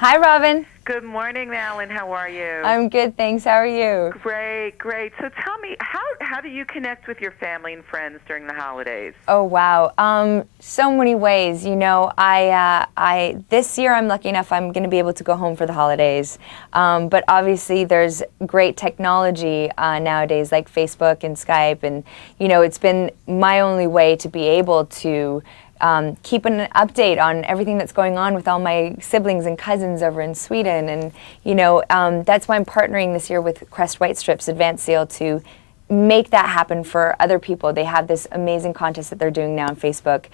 Hi, Robin. Good morning, Malin. How are you? I'm good, thanks. How are you? Great, great. So tell me, how do you connect with your family and friends during the holidays? Oh, wow. So many ways. You know, I this year I'm lucky enough I'm going to be able to go home for the holidays. But obviously there's great technology nowadays like Facebook and Skype, and you know, it's been my only way to be able to keep an update on everything that's going on with all my siblings and cousins over in Sweden. And, you know, that's why I'm partnering this year with Crest White Strips Advanced Seal to make that happen for other people. They have this amazing contest that they're doing now on Facebook,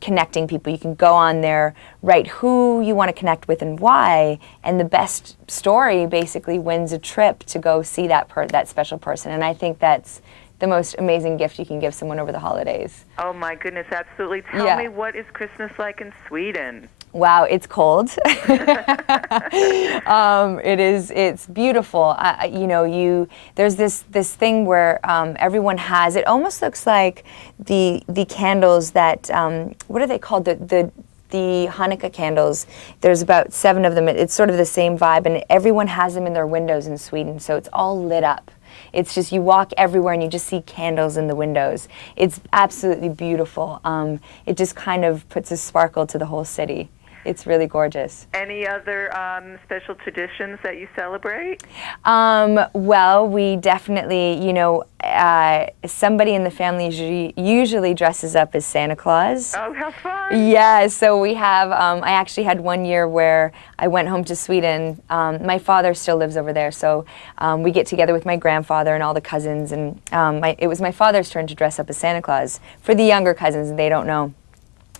connecting people. You can go on there, write who you want to connect with and why, and the best story basically wins a trip to go see that special person. And I think that's the most amazing gift you can give someone over the holidays. Oh my goodness, absolutely. Tell me, what is Christmas like in Sweden? Wow, it's cold. It's beautiful. You know, there's this thing where everyone has, it almost looks like the candles that, what are they called? The Hanukkah candles. There's about 7 of them. It's sort of the same vibe, and everyone has them in their windows in Sweden, so it's all lit up. It's just, you walk everywhere and you just see candles in the windows. It's absolutely beautiful. It just kind of puts a sparkle to the whole city. It's really gorgeous. Any other special traditions that you celebrate? Well, we definitely, you know, somebody in the family usually dresses up as Santa Claus. Oh, how fun! Yeah, so we have, I actually had one year where I went home to Sweden. My father still lives over there, so we get together with my grandfather and all the cousins, and it was my father's turn to dress up as Santa Claus. For the younger cousins, they don't know.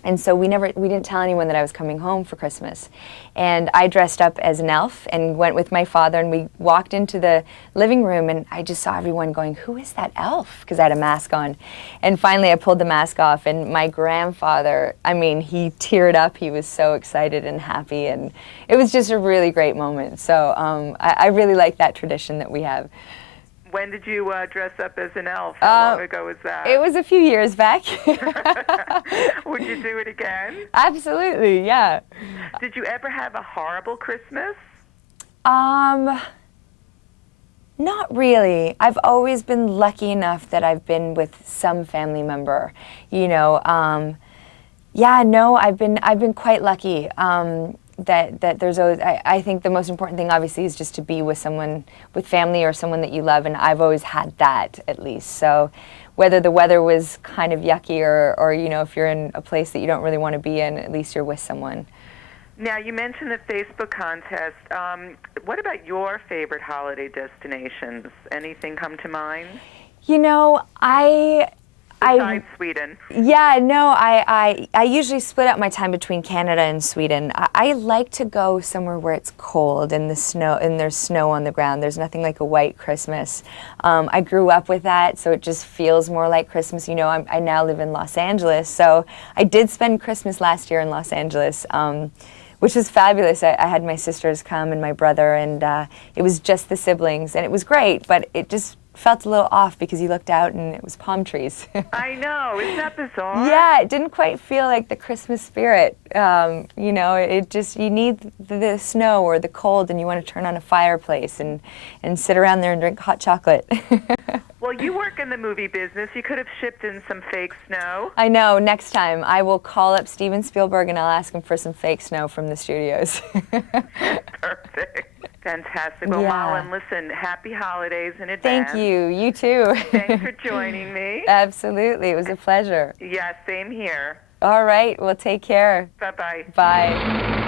And so we didn't tell anyone that I was coming home for Christmas. And I dressed up as an elf and went with my father, and we walked into the living room, and I just saw everyone going, "Who is that elf?" Because I had a mask on. And finally I pulled the mask off, and my grandfather, I mean, he teared up. He was so excited and happy, and it was just a really great moment. So I really like that tradition that we have. When did you dress up as an elf? How long ago was that? It was a few years back. Would you do it again? Absolutely, yeah. Did you ever have a horrible Christmas? Not really. I've always been lucky enough that I've been with some family member. You know, yeah, no, I've been quite lucky. That there's always, I think the most important thing obviously is just to be with someone, with family or someone that you love, and I've always had that at least. So whether the weather was kind of yucky or you know, if you're in a place that you don't really want to be in, at least you're with someone. Now, you mentioned the Facebook contest. What about your favorite holiday destinations? Anything come to mind? You know, Besides Sweden. Yeah, no, I usually split up my time between Canada and Sweden. I like to go somewhere where it's cold and there's snow on the ground. There's nothing like a white Christmas. I grew up with that, so it just feels more like Christmas. You know, I now live in Los Angeles, so I did spend Christmas last year in Los Angeles, which was fabulous. I had my sisters come and my brother, and it was just the siblings, and it was great, but it just felt a little off because you looked out and it was palm trees. I know, isn't that bizarre? Yeah, it didn't quite feel like the Christmas spirit. You know, it just, you need the snow or the cold, and you want to turn on a fireplace and sit around there and drink hot chocolate. Well, you work in the movie business. You could have shipped in some fake snow. I know. Next time I will call up Steven Spielberg and I'll ask him for some fake snow from the studios. Perfect. Fantastic. Well, Yeah. Malin, listen, happy holidays in advance. Thank you. You too. Thanks for joining me. Absolutely. It was a pleasure. Yeah, same here. All right. Well, take care. Bye-bye. Bye.